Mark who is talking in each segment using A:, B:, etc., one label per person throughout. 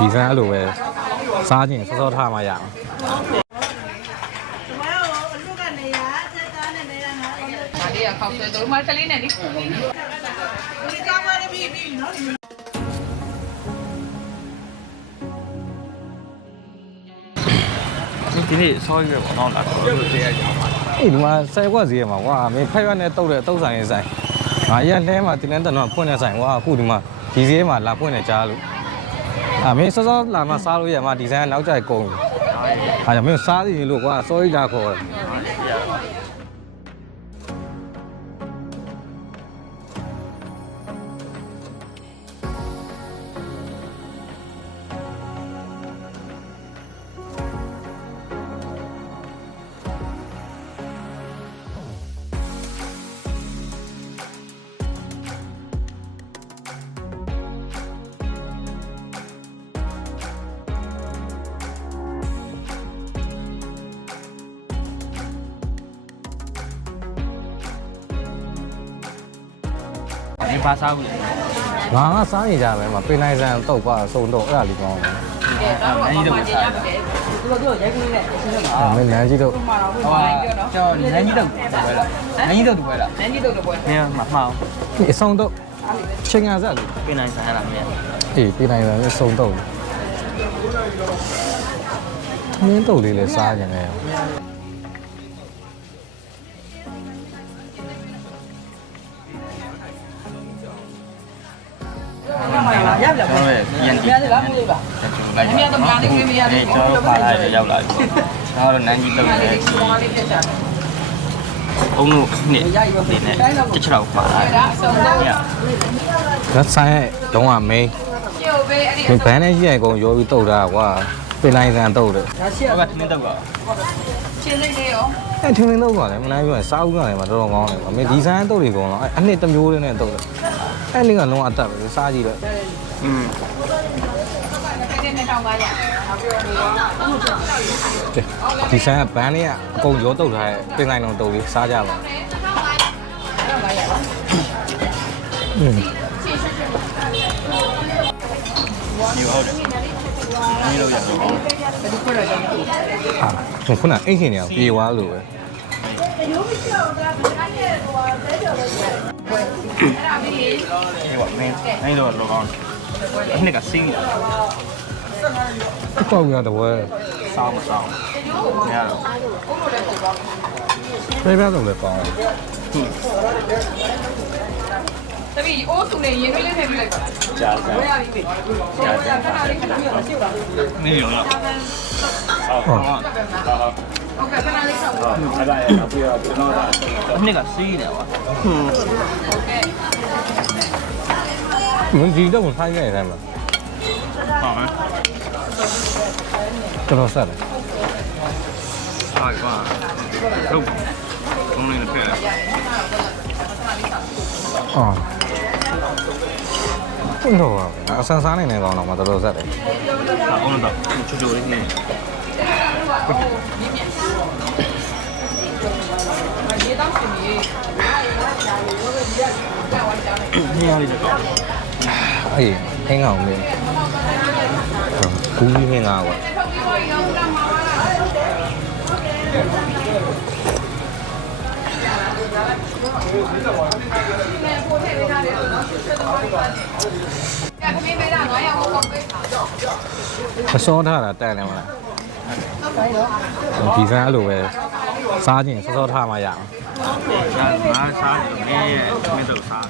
A: ဒီဇိုင်းအဲ့လိုပဲစားခြင်းစောစောထားမှရအောင်
B: ဒါလေးကခောက်ဆွဲတို့မှဆက်လေးနဲ့လေ
C: ဒီနေ့ဆောရွက်ပေါ့နော်လာတော့တရားကြပါ
A: အေးဒီမှာဆယ်ခွက်ဈေးရမှာကွာမင်းဖက်ရွက်နဲ့တုတ်တဲ့အတုတ်ဆိုင်ရဲ့ဆိုင်ငါရက်လဲမှာတင်တန်းတန်တော့ဖွင့်တဲ့ဆိုင်ကွာအခုဒီမှာဒီဈေးမှာလာဖွင့်နေကြားလို့ အာမင်းစောစောလာမှစားလို့ရမှာဒီဇိုင်းကနောက်ကျကုန်ပြီအားကြောင့်မင်းစားစီလို့ကွာစောကြီးလာခေါ်တယ်
C: ဒီပါစားဘူး
A: ငါကစားနေကြမယ်မှာပင်နိုင်ဆန်တုတ်ကွာစုံတော့အဲ့ဒါလေးကောင်းတယ်
B: ကဲတော့ဘာမှမကြည့်ရမယ်သူတို့တို့ရိုက်ကူးနဲ့အချင်းချင်းပါ
A: မင်းနန်းကြီးတို့
B: မှာတော့
C: ဟို
B: ဟို
C: က
B: ပြောတော့
C: ကျွန်တော်နန်းကြီးတော့ပဲလားနန်းကြီးတော့တူပဲလား
B: နန်းကြီးတို့တော့ပွဲ
C: မင်းမမှောင်
A: ဒီအဆုံးတော့ချင်းရဆက်လို့
C: ပြင်နိုင်ဆိုင်ရလားမင်း
A: အေးပင်နိုင်ဆန်စုံတော့မင်းတုတ်လေးလည်းစားကြတယ်
B: ရပြီလား
C: ကျွန်တော်ရဲ့ရန်
B: မရသေးလားမလို့ပါ
C: လိုက်
B: မရတော့မလားလေးခွေးမရသေးဘူး
C: ကျွန်တော်ပါလာရရောက်လာပြီကျွန်တော်နန်းကြီးတော့
B: ဒီ
C: တယ်
B: ကောင်လေးပြတ်ချတယ်
C: အုံးလို့နှစ်နေနဲ့တစ်ချက်တော့ပါလာတယ်
B: ဒါဆုံးတော့
C: ည
A: လက်ဆိုင်ရဲ့လုံးဝမင်း
B: ကျုပ်ပဲအဲ့ဒီ
A: ဒီဘန်းနဲ့ကြီးရင်အကုန်ရောပြီးတုတ်တာကွာပင်နိုင်ဆန်တုတ်တယ်
B: ဒါရှိရ
C: ဟိုကထမင်းတော့ပါ
B: ချင်းလေးလေးရော
A: အဲထင်းထင်းတုတ်ကလည်းမနိုင်ပြောရင်စားဦးကလည်းမတော်တော်ကောင်းတယ်ကွာမင်းဒီဇိုင်းတုတ်တွေကောင်းတော့အနှစ်တစ်မျိုးလေးနဲ့တုတ်တယ် အဲ့ဒီကလုံးဝအသက်ပဲစားကြည့်တော့
C: อืม
B: တဲ့နဲ့တောင်းပါရ
A: ဒီဆိုင်ကဘန်းလေးကအကုန်ရောတုတ်ထားတဲ့ပင်ဆိုင်လုံးတုတ်လေးစားကြပါอืม
C: နေဟုတ်တယ်နေလို့ရတော့
B: ဘယ်သူခွဲရတော့
A: ဟာခုနအိတ်ရှင်တွေကပြေသွားလို့ပဲ
C: ဒီပါမင်းနိုင်တော့လောကောင်းအနှစ်ကစီး
A: အကောက်ရတော့ဝဲ
C: စောင်းမစောင်းညတော့
A: ပြပြတော့လည်းကောင်းတယ်
B: တပီအိုးစုနေရင်လေးထည့်ပြလိုက်ပါ
C: ကြာကြာ
B: ဝယ်ရပြီ။ဆောရခဏလေးခဏလေးရှုပ်တာ
C: နေရောလား
A: ဟုတ်။
B: ဟုတ်ကဲ့ခဏလေးဆောက်ပါ
C: အဲ့ဒါရတော့ပြီးတော့ကျွန်တော်ကအနှစ်ကစီးနေပါဟွ န်း။
B: ဟုတ်ကဲ့
A: မင်းဒီတော့ဆိုင်ခဲ့တယ်မှာ
C: ဟုတ်မယ်
A: တော်တော်ဆက်တယ်
C: အားကွာဟုတ်ဘုံလေးနဲ့ဖက်လိုက်
A: အော်ဘယ်တော့အဆန်စားနေနေကောင်းတော့မှတော်တော်ဆက်တယ်
C: အောင်တော့ချူချူလေးနဲ့။
B: ရေတောင်းရှင်ကြီး
C: နေရာလေးတော့
A: အေးဟင်းအောင်မေးကူကြီးဟင်းကားကွာ
B: ထုတ်ပြီးတော့ရောင်းတာမှာပို့ထည့်ပေးထားတယ်နော်။ဆက်တော့ပါ။ကဲခမင်းပေးတာတော့ရအောင်ပေါ့ပေး
A: မစောထားတာတန်တယ်မလားဒီဆိုင်အဲ့လိုပဲစားခြင်းစောစောထားမှရအောင်
C: ရှာငါစားနေရဲ့မင်းတို့စား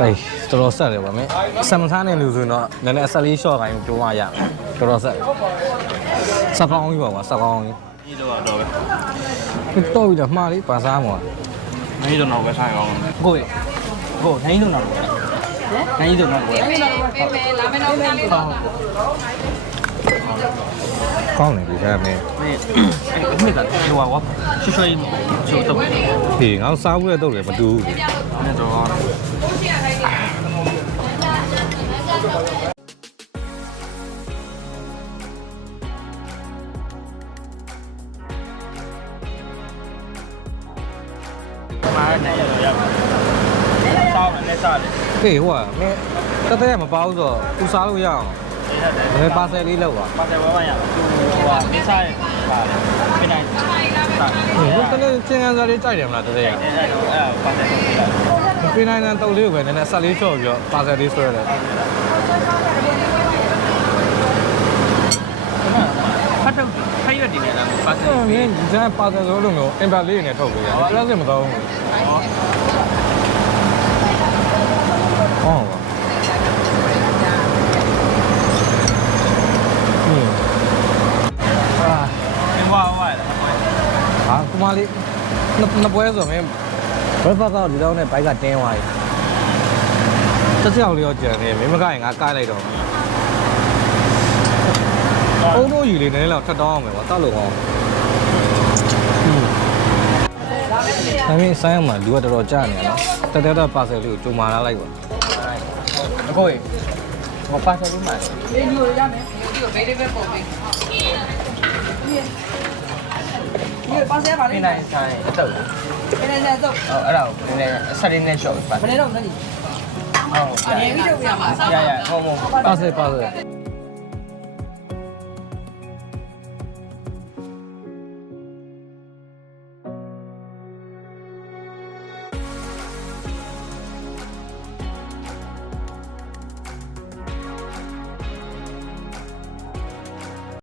A: အေးတော်တော်ဆက်တယ်ကွာမင်းဆမ်မစားနေလို့ဆိုရင်တော့နည်းနည်းအဆက်လေး short ခိုင်းတိုးမှရမယ်တော်တော်ဆက်စက်ကောင်းကြီးပါကွာစက်ကောင်းကြီး
C: ဒီတော့တော့ပဲ
A: တော့ပြီးတော့မှားလေးပါစားမှာ
C: မင်းတို့တော့ပဲဆိုင်အောင်ကိုယ်ကိုနိုင်တော့တော့နိုင်တော့တော့ပဲ
B: ပေးမယ်ပေးမယ်လာမယ်တော့ခဏလေးတော့
A: ကောင်းတယ်ဒီကမဲ့
C: အဲ့အမြင့်တာဒီဝါဝါရှိရှိမချို့တော့
A: ဟေးငါစားဖို့ရတော့လည်းမတူဘူး
C: နဲ့တော့မားနဲ့ရရောက်စောင်းနဲ့စားတယ်
A: ဟေးဟိုကမဲ့တက်တက်မပါဘူးဆိုတော့သူစားလို့ရအောင်
C: ဒီတက်တယ်
A: ဘယ်ပါဆယ်လေးလောက်ပါ
C: ပါတယ်ဝဝရဟိုကနေစားရပါတယ်ပြနိုင်စား
A: ဟေးတနေ့ချင်းကန်စားလေးကြိုက်တယ်မလားတက်တဲ့ရ
C: တယ်အဲ့တော့အဲ့ပါတယ်ထုတ်လိုက်
A: ပြင်းနိုင်တဲ့တုတ်လေးကိုပဲနည်းနည်းဆက်လေးချော့ပြီးတော့ပါဆယ်လေးဆွဲတယ်
C: ဖတ်ထုတ်ဖိုက်ရက်တင်နေတာပါတယ်
A: အဲ့မင်းဒီကပါဆယ်ဆိုလို့မျိုးအင်ပါလေးနဲ့ထုတ်ပေးရတယ်ပလတ်စတစ်မတော့ဘူးဟောပါဟင်းအာ
C: ဒီဝါဝါရ
A: ဟာ ကုမလေးနှစ်နှစ်ပွဲဆိုမင်းဘယ်ဘက်ကတော့ဒီတော့နဲ့ဘိုက်ကတင်းသွားပြီတစ်ကြောက်လေးတော့ကြံနေမင်းမကရင်ငါကားလိုက်တော့အုံးတို့ကြီးလေးနည်းနည်းတော့ထပ်တောင်းအောင်မယ်ကွာတောက်လို့ကောင်းဟင်းဒါမင်းဆိုင်အောင်မှာလူကတော်တော်ကြာနေရနော်တက်တက်တော့ပါဆယ်လေးကိုကြုံမာလာလိုက်ပါ
C: အကိုကြီးမပါစလို့မှာ
B: ဒီလိုရမယ်ဒီလိုဘေးလေးပဲပုံပေး ဒီပါစေပါလေ
C: ပြနိုင်ဆိုင်အတော့
B: ဘယ်နဲ့ဆက်စုပ်
C: ဟုတ်အဲ့ဒါကိုနည်းဆက်ရင်းနဲ့ရှော့ပါ
B: ဘယ်နဲ့တော့လဲဒီ
C: ဟုတ်
B: အနေပြီးတော့ပြမှာ
C: ရရဟုတ်မဟုတ်
A: ပါဆယ်ပါဆယ်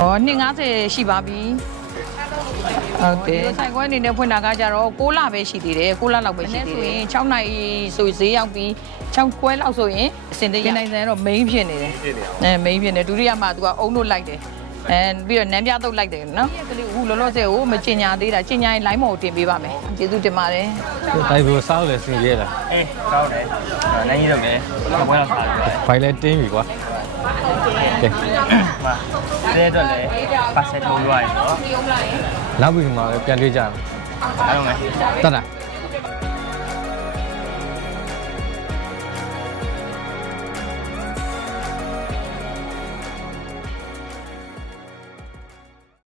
D: ဟော250ရှိပါပြီ ဟုတ်တယ်ဆိုင်ခွဲအနေနဲ့ဖွင့်တာကကြတော့6လပဲရှိသေးတယ်6လလောက်ပဲရှိသေးတယ်6နိုင်ဆိုဈေးရောက်ပြီး6ခွဲလောက်ဆိုရင်အစင်တရနိုင်ဆိုင်တော့ main ဖြစ်နေတယ်အဲ main ဖြစ်နေဒုတိယမှာ तू ကအုံတို့လိုက်တယ်အဲပြီးတော့နန်းပြတုတ်လိုက်တယ်နော်ကလေးအခုလောလောဆယ်ကိုမကျင်ညာသေးတာကျင်ညာရင် line မော်တင်ပေးပါမယ်ကျေးဇူးတင်ပါတယ်
A: တိုင်ဘူးစားလို့လည်းစင်ကြဲလား
C: အေးကောင်းတယ်နိုင်ကြီးတော့လည်းဘယ်လောက်စားလဲ
A: ဘိုင်လည်းတင်းပြီကွာကဲ
C: မှာတဲ့တော့လည်းပါဆက်ထိုးရွာရနော်
A: နောက်ပြီးမှပဲပြန်တွေ့ကြမယ်
C: အားလုံးပဲ
A: တတ်တာ